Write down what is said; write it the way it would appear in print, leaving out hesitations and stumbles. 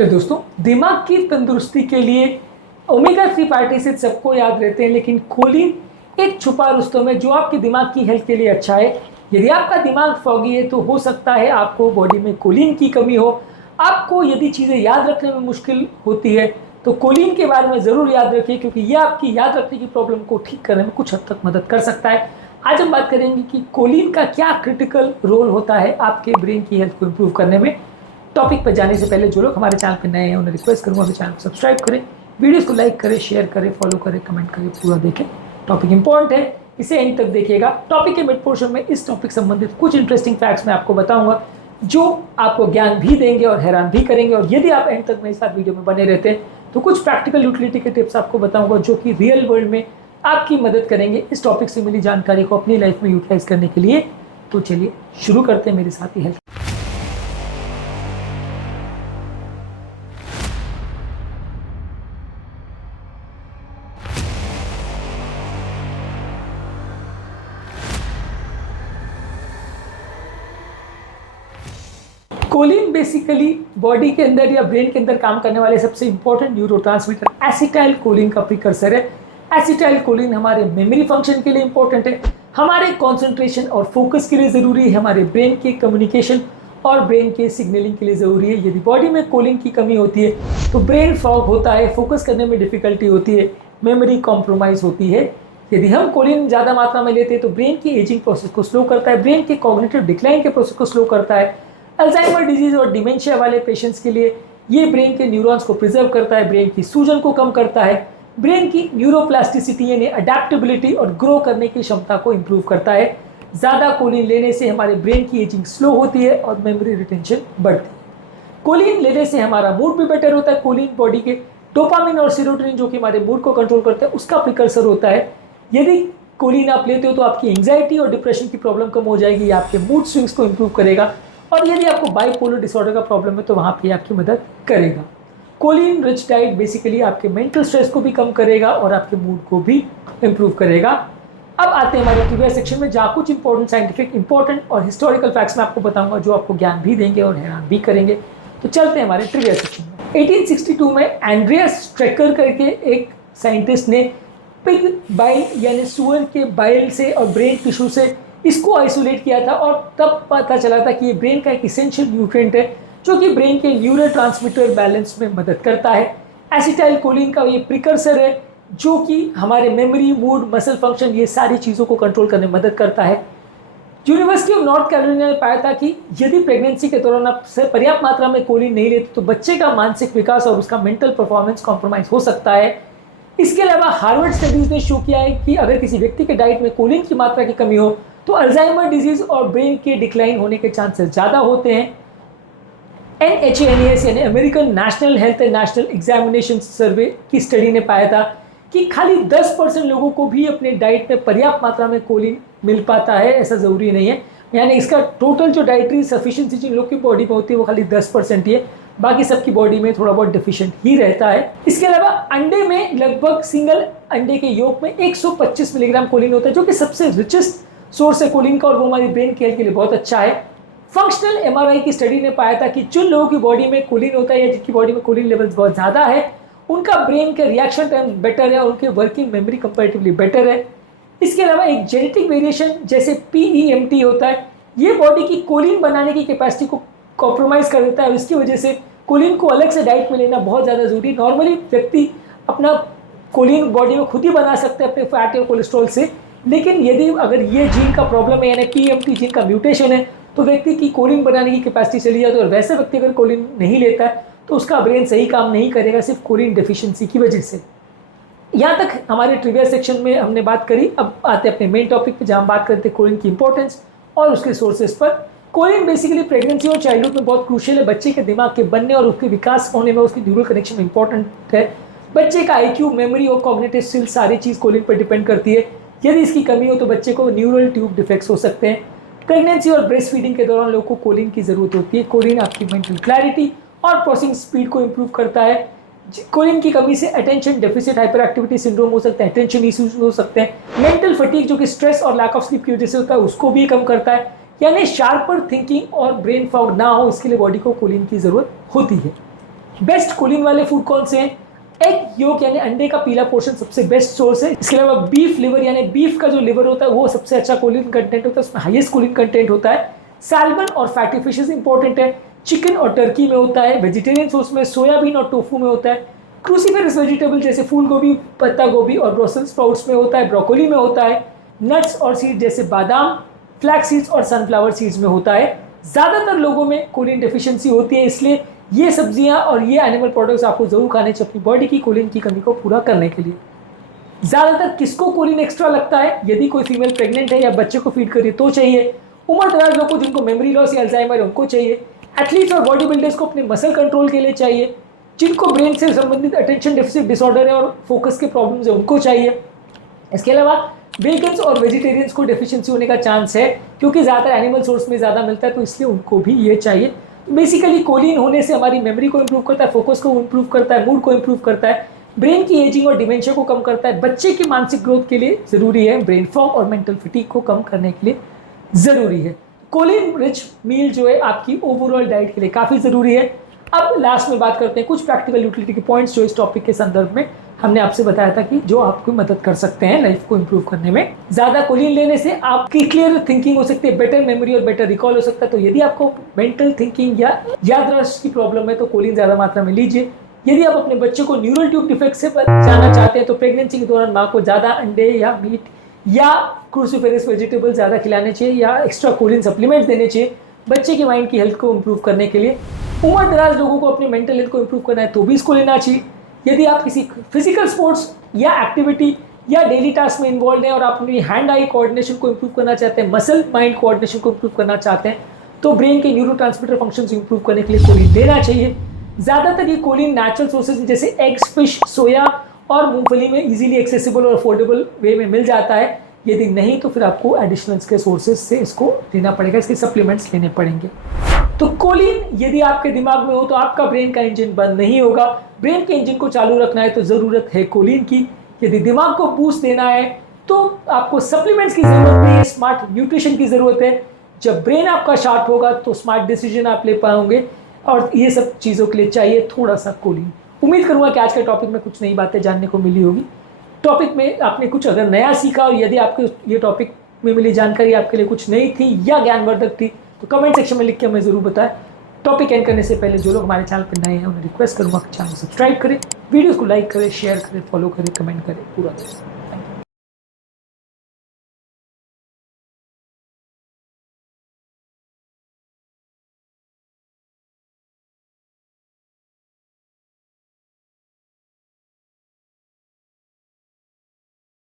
Hello दोस्तों, दिमाग की तंदुरुस्ती के लिए ओमेगा 3 फैटी एसिड सबको याद रहते हैं, लेकिन कोलिन एक छुपा रुस्तम है जो आपके दिमाग की हेल्थ के लिए अच्छा है। यदि आपका दिमाग फॉगी है तो हो सकता है आपको बॉडी में कोलिन की कमी हो। आपको यदि चीज़ें याद रखने में मुश्किल होती है तो कोलिन के बारे में ज़रूर याद रखिए, क्योंकि यह आपकी याद रखने की प्रॉब्लम को ठीक करने में कुछ हद तक मदद कर सकता है। आज हम बात करेंगे कि कोलिन का क्या क्रिटिकल रोल होता है आपके ब्रेन की हेल्थ को इम्प्रूव करने में। टॉपिक पर जाने से पहले जो लोग हमारे चैनल पर नए हैं उन्हें रिक्वेस्ट करूंगा कि चैनल को सब्सक्राइब करें, वीडियोस को लाइक करें, शेयर करें, फॉलो करें, कमेंट करें, पूरा देखें। टॉपिक इंपॉर्टेंट है, इसे एंड तक देखिएगा। टॉपिक के मिड पोर्शन में इस टॉपिक संबंधित कुछ इंटरेस्टिंग फैक्ट्स मैं आपको बताऊंगा जो आपको ज्ञान भी देंगे और हैरान भी करेंगे। और यदि आप एंड तक मेरे साथ वीडियो में बने रहते हैं तो कुछ प्रैक्टिकल यूटिलिटी के टिप्स आपको बताऊंगा जो कि रियल वर्ल्ड में आपकी मदद करेंगे इस टॉपिक से मिली जानकारी को अपनी लाइफ में यूटिलाइज करने के लिए। तो चलिए शुरू करते हैं मेरे साथ ही हेल्थ। कोलिन बेसिकली बॉडी के अंदर या ब्रेन के अंदर काम करने वाले सबसे इंपॉर्टेंट न्यूरोट्रांसमीटर एसिटाइल कोलिन का प्रिकर्सर है। एसिटाइल कोलिन हमारे मेमोरी फंक्शन के लिए इंपॉर्टेंट है, हमारे कंसंट्रेशन और फोकस के लिए ज़रूरी है, हमारे ब्रेन के कम्युनिकेशन और ब्रेन के सिग्नलिंग के लिए ज़रूरी है। यदि बॉडी में कोलिन की कमी होती है तो ब्रेन फॉग होता है, फोकस करने में डिफिकल्टी होती है, मेमोरी कॉम्प्रोमाइज़ होती है। यदि हम कोलिन ज़्यादा मात्रा में लेते हैं तो ब्रेन की एजिंग प्रोसेस को स्लो करता है, ब्रेन के कॉग्निटिव डिक्लाइन के प्रोसेस को स्लो करता है। अल्जाइमर डिजीज और डिमेंशिया वाले पेशेंट्स के लिए ये ब्रेन के न्यूरॉन्स को प्रिजर्व करता है, ब्रेन की सूजन को कम करता है, ब्रेन की न्यूरोप्लास्टिसिटी यानी अडेप्टेबिलिटी और ग्रो करने की क्षमता को इंप्रूव करता है। ज़्यादा कोलिन लेने से हमारे ब्रेन की एजिंग स्लो होती है और मेमोरी रिटेंशन बढ़ती है। कोलिन लेने से हमारा मूड भी बेटर होता है। कोलिन बॉडी के डोपामिन और सीरोटोनिन जो कि हमारे मूड को कंट्रोल करते हैं उसका प्रिकर्सर होता है। यदि कोलिन आप लेते हो तो आपकी एंग्जाइटी और डिप्रेशन की प्रॉब्लम कम हो जाएगी, आपके मूड स्विंग्स को इंप्रूव करेगा। और यदि आपको बाइपोलर डिसऑर्डर का प्रॉब्लम है तो वहाँ पे आपकी मदद करेगा। कोलिन रिच डाइट बेसिकली आपके मेंटल स्ट्रेस को भी कम करेगा और आपके मूड को भी इम्प्रूव करेगा। अब आते हैं हमारे ट्रिविया सेक्शन में, जहाँ कुछ इंपॉर्टेंट साइंटिफिक इंपॉर्टेंट और हिस्टोरिकल फैक्ट्स मैं आपको बताऊंगा जो आपको ज्ञान भी देंगे और हैरान भी करेंगे। तो चलते हैं हमारे ट्रिविया सेक्शन में। 1862 में एंड्रियास स्ट्रेकर करके एक साइंटिस्ट ने पिग बाइल यानी सुअर के बाइल से और ब्रेन टिश्यू से इसको आइसोलेट किया था और तब पता चला था कि ये ब्रेन का एक इसेंशियल न्यूट्रिएंट है जो कि ब्रेन के न्यूरल ट्रांसमीटर बैलेंस में मदद करता है। एसिटाइल कोलिन का ये प्रिकर्सर है जो कि हमारे मेमोरी, मूड, मसल फंक्शन ये सारी चीज़ों को कंट्रोल करने में मदद करता है। यूनिवर्सिटी ऑफ नॉर्थ कैरोलिना ने पाया था कि यदि प्रेगनेंसी के दौरान आप पर्याप्त मात्रा में कोलिन नहीं लेते तो बच्चे का मानसिक विकास और उसका मेंटल परफॉर्मेंस कॉम्प्रोमाइज हो सकता है। इसके अलावा हार्वर्ड स्टडीज ने शो किया है कि अगर किसी व्यक्ति के डाइट में कोलिन की मात्रा की कमी हो तो अल्जाइमर डिजीज और ब्रेन के डिक्लाइन होने के चांसेस ज़्यादा होते हैं। NHANES यानी American national health and national examination survey की स्टडी ने पाया था कि खाली 10% लोगों को भी अपने डाइट में पर्याप्त मात्रा में कोलिन मिल पाता है, ऐसा ज़रूरी नहीं है। यानी इसका टोटल जो डाइटरी सफिशिएंसी जिन लोग की बॉडी में होती है वो खाली 10% ही है, बाकी सबकी बॉडी में थोड़ा बहुत डिफिशिएंट ही रहता है। इसके अलावा अंडे में लगभग सिंगल अंडे के योग में 125 मिलीग्राम कोलिन होता है जो कि सबसे रिचेस्ट सोर्स है कोलिन का और वो हमारी ब्रेन के हेल्थ के लिए बहुत अच्छा है। फंक्शनल MRI की स्टडी ने पाया था कि जिन लोगों की बॉडी में कोलिन होता है या जिनकी बॉडी में कोलिन लेवल्स बहुत ज़्यादा है उनका ब्रेन का रिएक्शन टाइम बेटर है और उनके वर्किंग मेमोरी कंपैरेटिवली बेटर है। इसके अलावा एक जेनेटिक वेरिएशन जैसे PEMT होता है, ये बॉडी की कोलिन बनाने की कैपेसिटी को कॉम्प्रोमाइज़ कर देता है और इसकी वजह से कोलिन को अलग से डाइट में लेना बहुत ज़्यादा ज़रूरी। नॉर्मली व्यक्ति अपना कोलिन बॉडी में खुद ही बना सकते हैं अपने फैट या कोलेस्ट्रॉल से, लेकिन यदि अगर ये जीन का प्रॉब्लम है यानी PMT जीन का म्यूटेशन है तो व्यक्ति की कोलिन बनाने की कैपेसिटी चली जाती है और वैसे व्यक्ति अगर कोलिन नहीं लेता है तो उसका ब्रेन सही काम नहीं करेगा सिर्फ कोलिन डेफिशिएंसी की वजह से। यहाँ तक हमारे ट्रिविया सेक्शन में हमने बात करी। अब आते हैं अपने मेन टॉपिक पे जहाँ हम बात करते हैं कोलिन की इंपॉर्टेंस और उसके सोर्सेज पर। कोलिन बेसिकली प्रेगनेंसी और चाइल्डहुड में बहुत क्रूशियल है, बच्चे के दिमाग के बनने और उसके विकास होने में उसकी न्यूरल कनेक्शन में इंपॉर्टेंट है। बच्चे का IQ, मेमोरी और कॉग्निटिव स्किल सारी चीज़ कोलिन पर डिपेंड करती है। यदि इसकी कमी हो तो बच्चे को न्यूरल ट्यूब डिफेक्ट्स हो सकते हैं। प्रेगनेंसी और ब्रेस्ट फीडिंग के दौरान लोगों को कोलिन की ज़रूरत होती है। कोलिन आपकी मेंटल क्लैरिटी और प्रोसेसिंग स्पीड को इंप्रूव करता है। कोलिन की कमी से attention deficit hyper activity syndrome हो सकता है, अटेंशन इश्यूज हो सकते हैं, मेंटल फटीग जो कि स्ट्रेस और लैक ऑफ स्लीप की वजह से होता है उसको भी कम करता है। यानी शार्पर थिंकिंग और ब्रेन फॉग ना हो इसके लिए बॉडी को कोलिन की ज़रूरत होती है। बेस्ट कोलिन वाले फूड कौन से हैं? एग योक यानी अंडे का पीला पोर्शन सबसे बेस्ट सोर्स है। इसके अलावा बीफ लिवर यानी बीफ का जो लिवर होता है वो सबसे अच्छा कोलिन कंटेंट होता है, उसमें हाईएस्ट कोलिन कंटेंट होता है। सैल्मन और फैटी फिशेस इंपॉर्टेंट है। चिकन और टर्की में होता है। वेजिटेरियन सोर्स में सोयाबीन और टोफू में होता है। क्रूसीफेरस वेजिटेबल जैसे फूल गोभी, पत्ता गोभी और ब्रसेल्स स्प्राउट्स में होता है। ब्रोकोली में होता है। नट्स और सीड जैसे बादाम, फ्लैक्स सीड्स और सनफ्लावर सीड्स में होता है। ज़्यादातर लोगों में कोलिन डेफिशिएंसी होती है, इसलिए ये सब्जियां और ये एनिमल प्रोडक्ट्स आपको जरूर खाने चाहिए अपनी बॉडी की कोलिन की कमी को पूरा करने के लिए। ज़्यादातर किसको कोलिन एक्स्ट्रा लगता है? यदि कोई फीमेल प्रेग्नेंट है या बच्चे को फीड करिए तो चाहिए। उम्र दराज लोगों को जिनको मेमोरी लॉस या अल्जाइमर है उनको चाहिए। एथलीट्स और बॉडी बिल्डर्स को अपने मसल कंट्रोल के लिए चाहिए। जिनको ब्रेन से संबंधित अटेंशन डेफिसिट डिसऑर्डर है और फोकस के प्रॉब्लम्स है उनको चाहिए। इसके अलावा वेगन्स और वेजिटेरियंस को डेफिशिएंसी होने का चांस है, क्योंकि ज़्यादातर एनिमल सोर्स में ज़्यादा मिलता है, तो इसलिए उनको भी ये चाहिए। बेसिकली कोलिन होने से हमारी मेमोरी को इंप्रूव करता है, फोकस को इंप्रूव करता है, मूड को इंप्रूव करता है, ब्रेन की एजिंग और डिमेंशिया को कम करता है, बच्चे की मानसिक ग्रोथ के लिए ज़रूरी है, ब्रेन फॉग और मेंटल फिटीग को कम करने के लिए ज़रूरी है। कोलिन रिच मील जो है आपकी ओवरऑल डाइट के लिए काफ़ी ज़रूरी है। अब लास्ट में बात करते हैं कुछ प्रैक्टिकल यूटिलिटी के पॉइंट्स जो इस टॉपिक के संदर्भ में हमने आपसे बताया था कि जो आपको मदद कर सकते हैं लाइफ को इंप्रूव करने में। ज़्यादा कोलिन लेने से आपकी क्लियर थिंकिंग हो सकती है, बेटर मेमोरी और बेटर रिकॉल हो सकता है। तो यदि आपको मेंटल थिंकिंग या याददाश्त की प्रॉब्लम है तो कोलिन ज़्यादा मात्रा में लीजिए। यदि आप अपने बच्चे को न्यूरल ट्यूब डिफेक्ट से बचाना चाहते हैं तो प्रेगनेंसी के दौरान माँ को ज़्यादा अंडे या मीट या क्रूसीफेरस वेजिटेबल ज़्यादा खिलाने चाहिए या एक्स्ट्रा कोलिन सप्लीमेंट्स देने चाहिए बच्चे की माइंड की हेल्थ को इंप्रूव करने के लिए। उम्र दराज लोगों को अपनी मेंटल हेल्थ को इंप्रूव करना है तो भी इसको लेना चाहिए। यदि आप किसी फिजिकल स्पोर्ट्स या एक्टिविटी या डेली टास्क में इन्वॉल्व हैं और आप अपनी हैंड आई कोऑर्डिनेशन को इंप्रूव करना चाहते हैं, मसल माइंड कोऑर्डिनेशन को इंप्रूव करना चाहते हैं, तो ब्रेन के न्यूरोट्रांसमीटर फंक्शंस इंप्रूव करने के लिए कोलिन लेना चाहिए। ज़्यादातर ये कोलिन नेचुरल सोर्सेज जैसे एग्स, फिश, सोया और मूंगफली में इजीली एक्सेसिबल और अफोर्डेबल वे में मिल जाता है। यदि नहीं तो फिर आपको एडिशनल के सोर्सेज से इसको लेना पड़ेगा, इसके सप्लीमेंट्स लेने पड़ेंगे। तो कोलिन यदि आपके दिमाग में हो तो आपका ब्रेन का इंजन बंद नहीं होगा। ब्रेन के इंजन को चालू रखना है तो ज़रूरत है कोलिन की। यदि दिमाग को बूस्ट देना है तो आपको सप्लीमेंट्स की ज़रूरत नहीं है, स्मार्ट न्यूट्रिशन की ज़रूरत है। जब ब्रेन आपका शार्प होगा तो स्मार्ट डिसीजन आप ले पाओगे और ये सब चीज़ों के लिए चाहिए थोड़ा सा कोलिन। उम्मीद करूँगा कि आज के टॉपिक में कुछ नई बातें जानने को मिली होगी। टॉपिक में आपने कुछ अगर नया सीखा और यदि आपको ये टॉपिक में मिली जानकारी आपके लिए कुछ नई थी या ज्ञानवर्धक थी तो कमेंट सेक्शन में लिख के हमें ज़रूर बताएं। टॉपिक एंड करने से पहले जो लोग हमारे चैनल पर नए हैं उन्हें रिक्वेस्ट करूँगा कि चैनल सब्सक्राइब करें, वीडियोस को लाइक करें, शेयर करें, फॉलो करें, कमेंट करें, पूरा करें।